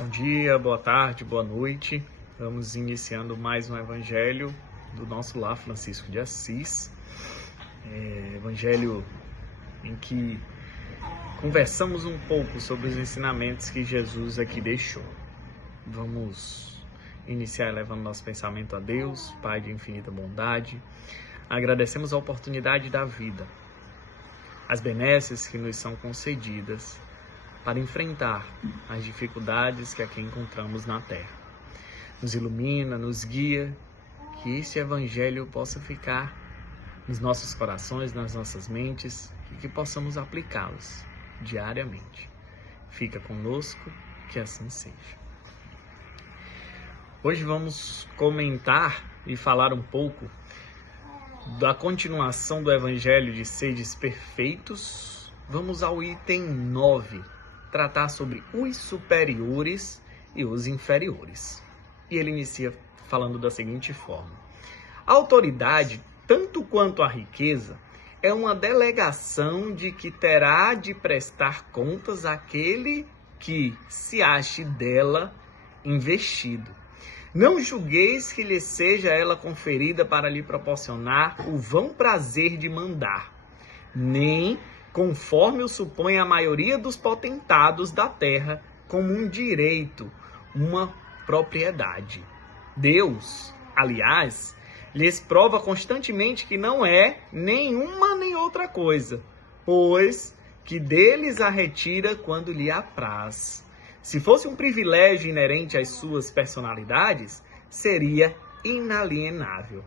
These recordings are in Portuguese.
Bom dia, boa tarde, boa noite. Vamos iniciando mais um evangelho do nosso lar Francisco de Assis. Evangelho em que conversamos um pouco sobre os ensinamentos que Jesus aqui deixou. Vamos iniciar levando nosso pensamento a Deus, Pai de infinita bondade. Agradecemos a oportunidade da vida, as benesses que nos são concedidas para enfrentar as dificuldades que aqui encontramos na Terra. Nos ilumina, nos guia, que este Evangelho possa ficar nos nossos corações, nas nossas mentes, e que possamos aplicá-los diariamente. Fica conosco, que assim seja. Hoje vamos comentar e falar um pouco da continuação do Evangelho de Sedes Perfeitos. Vamos ao item 9. Tratar sobre os superiores e os inferiores. E ele inicia falando da seguinte forma: a autoridade, tanto quanto a riqueza, é uma delegação de que terá de prestar contas àquele que se ache dela investido. Não julgueis que lhe seja ela conferida para lhe proporcionar o vão prazer de mandar, nem conforme o supõe a maioria dos potentados da terra, como um direito, uma propriedade. Deus, aliás, lhes prova constantemente que não é nenhuma nem outra coisa, pois que deles a retira quando lhe apraz. Se fosse um privilégio inerente às suas personalidades, seria inalienável.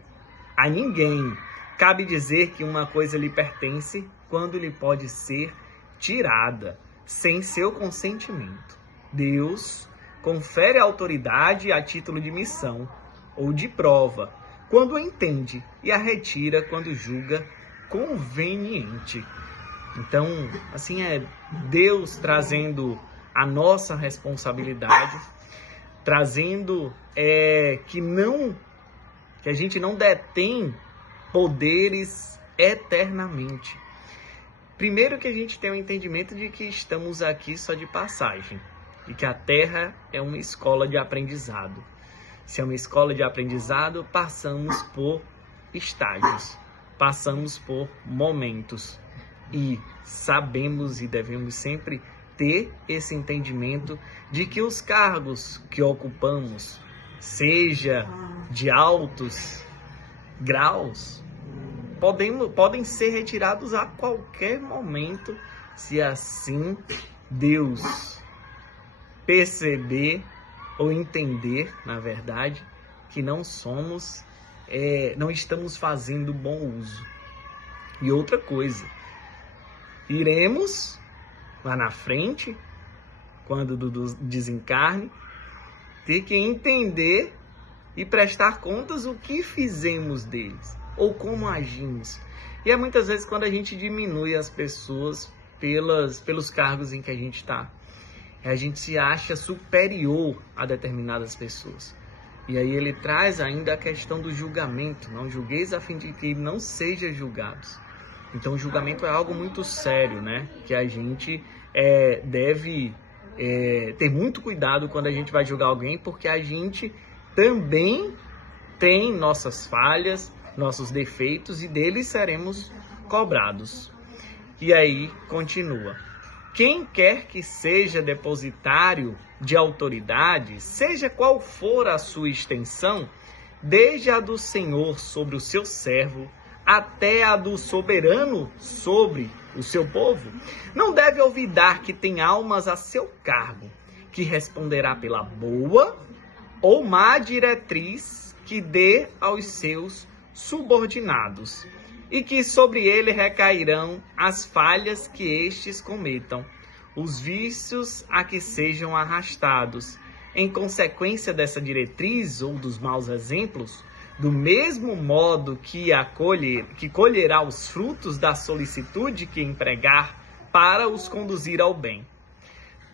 A ninguém cabe dizer que uma coisa lhe pertence quando lhe pode ser tirada, sem seu consentimento. Deus confere a autoridade a título de missão ou de prova, quando entende, e a retira quando julga conveniente. Então, assim é Deus trazendo a nossa responsabilidade, trazendo que a gente não detém poderes eternamente. Primeiro que a gente tem o entendimento de que estamos aqui só de passagem e que a Terra é uma escola de aprendizado. Se é uma escola de aprendizado, passamos por estágios, passamos por momentos e sabemos e devemos sempre ter esse entendimento de que os cargos que ocupamos, seja de altos graus, podem ser retirados a qualquer momento, se assim Deus perceber ou entender, na verdade, que não estamos fazendo bom uso. E outra coisa, iremos lá na frente, quando do desencarne, ter que entender e prestar contas o que fizemos deles, ou como agimos. E é muitas vezes quando a gente diminui as pessoas pelos cargos em que a gente está. A gente se acha superior a determinadas pessoas. E aí ele traz ainda a questão do julgamento. Não julgueis a fim de que não sejam julgados. Então o julgamento é algo muito sério, né? Que a gente deve ter muito cuidado quando a gente vai julgar alguém, porque a gente também tem nossas falhas, nossos defeitos, e deles seremos cobrados. E aí continua: quem quer que seja depositário de autoridade, seja qual for a sua extensão, desde a do Senhor sobre o seu servo, até a do soberano sobre o seu povo, não deve olvidar que tem almas a seu cargo, que responderá pela boa ou má diretriz que dê aos seus subordinados, e que sobre ele recairão as falhas que estes cometam, os vícios a que sejam arrastados. Em consequência dessa diretriz ou dos maus exemplos, do mesmo modo que colherá os frutos da solicitude que empregar para os conduzir ao bem.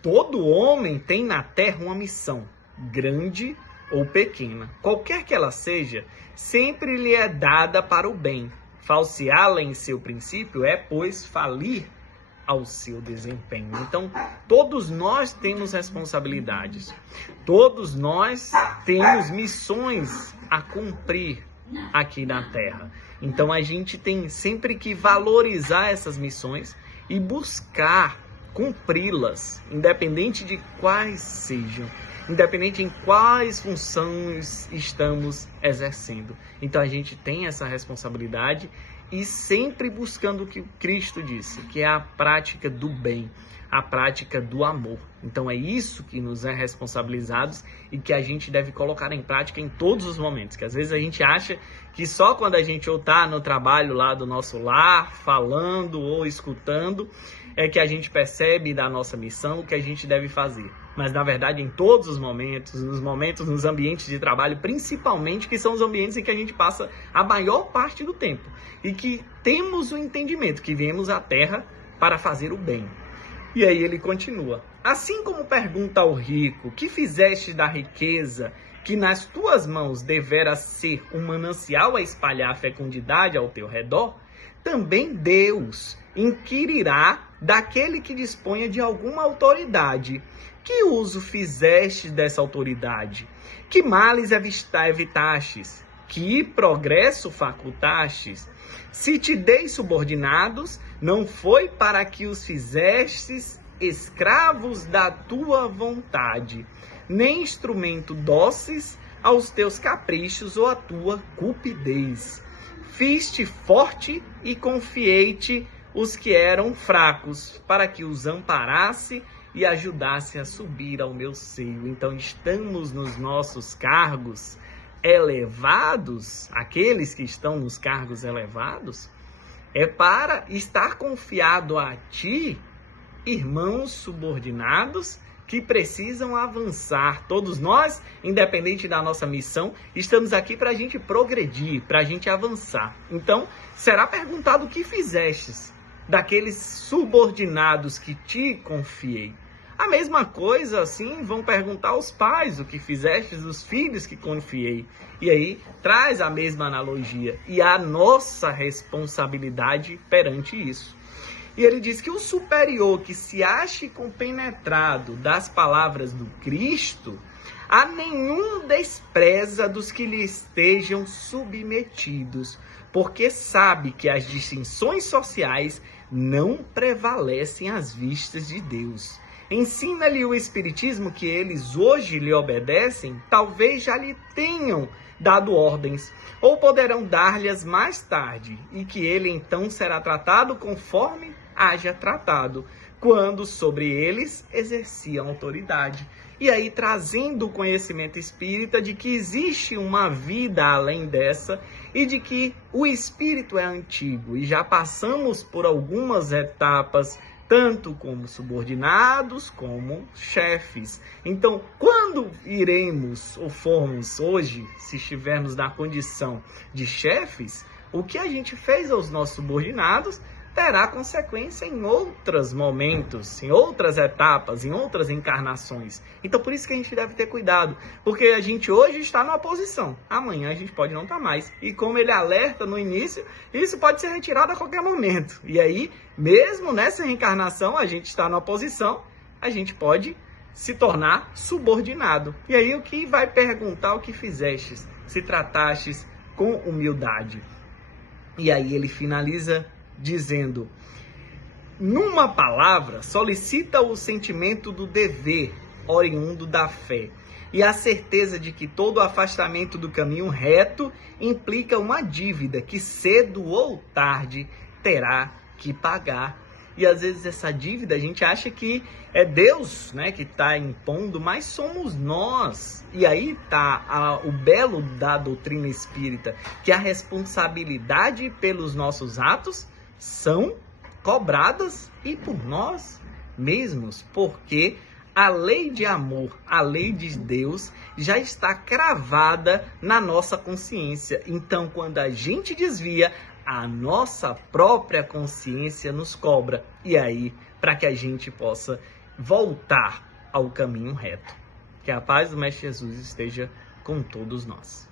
Todo homem tem na terra uma missão, grande ou pequena, qualquer que ela seja, sempre lhe é dada para o bem. Falseá-la em seu princípio é, pois, falir ao seu desempenho. Então, todos nós temos responsabilidades. Todos nós temos missões a cumprir aqui na Terra. Então, a gente tem sempre que valorizar essas missões e buscar cumpri-las, independente de quais sejam, independente em quais funções estamos exercendo. Então a gente tem essa responsabilidade e sempre buscando o que Cristo disse, que é a prática do bem, a prática do amor. Então é isso que nos é responsabilizados e que a gente deve colocar em prática em todos os momentos, que às vezes a gente acha que só quando a gente ou está no trabalho lá do nosso lar, falando ou escutando, é que a gente percebe da nossa missão o que a gente deve fazer. Mas, na verdade, em todos os momentos, nos ambientes de trabalho, principalmente, que são os ambientes em que a gente passa a maior parte do tempo. E que temos o entendimento que viemos à Terra para fazer o bem. E aí ele continua. Assim como pergunta ao rico, que fizeste da riqueza, que nas tuas mãos devera ser um manancial a espalhar a fecundidade ao teu redor, também Deus inquirirá daquele que disponha de alguma autoridade. Que uso fizeste dessa autoridade? Que males evitastes? Que progresso facultastes? Se te dei subordinados, não foi para que os fizestes escravos da tua vontade, nem instrumento dóceis aos teus caprichos ou à tua cupidez. Fiz-te forte e confiei-te os que eram fracos, para que os amparasse e ajudasse a subir ao meu seio. Então estamos nos nossos cargos elevados, aqueles que estão nos cargos elevados, é para estar confiado a ti, irmãos subordinados, que precisam avançar. Todos nós, independente da nossa missão, estamos aqui para a gente progredir, para a gente avançar. Então, será perguntado o que fizestes daqueles subordinados que te confiei. A mesma coisa, assim, vão perguntar aos pais o que fizestes dos filhos que confiei. E aí, traz a mesma analogia e a nossa responsabilidade perante isso. E ele diz que o superior que se ache compenetrado das palavras do Cristo, a nenhum despreza dos que lhe estejam submetidos, porque sabe que as distinções sociais não prevalecem às vistas de Deus. Ensina-lhe o Espiritismo que eles hoje lhe obedecem, talvez já lhe tenham dado ordens, ou poderão dar-lhes mais tarde, e que ele então será tratado conforme haja tratado, quando sobre eles exerciam autoridade. E aí trazendo o conhecimento espírita de que existe uma vida além dessa e de que o espírito é antigo e já passamos por algumas etapas, tanto como subordinados como chefes. Então, quando iremos ou formos hoje, se estivermos na condição de chefes, o que a gente fez aos nossos subordinados terá consequência em outros momentos, em outras etapas, em outras encarnações. Então, por isso que a gente deve ter cuidado, porque a gente hoje está numa posição, amanhã a gente pode não estar mais. E como ele alerta no início, isso pode ser retirado a qualquer momento. E aí, mesmo nessa reencarnação, a gente está numa posição, a gente pode se tornar subordinado. E aí, o que vai perguntar o que fizestes, se tratastes com humildade. E aí ele finaliza dizendo, numa palavra, solicita o sentimento do dever, oriundo da fé, e a certeza de que todo afastamento do caminho reto implica uma dívida que cedo ou tarde terá que pagar. E às vezes essa dívida a gente acha que é Deus, né, que está impondo, mas somos nós. E aí está o belo da doutrina espírita, que a responsabilidade pelos nossos atos são cobradas e por nós mesmos, porque a lei de amor, a lei de Deus já está cravada na nossa consciência. Então, quando a gente desvia, a nossa própria consciência nos cobra. E aí, para que a gente possa voltar ao caminho reto. Que a paz do Mestre Jesus esteja com todos nós.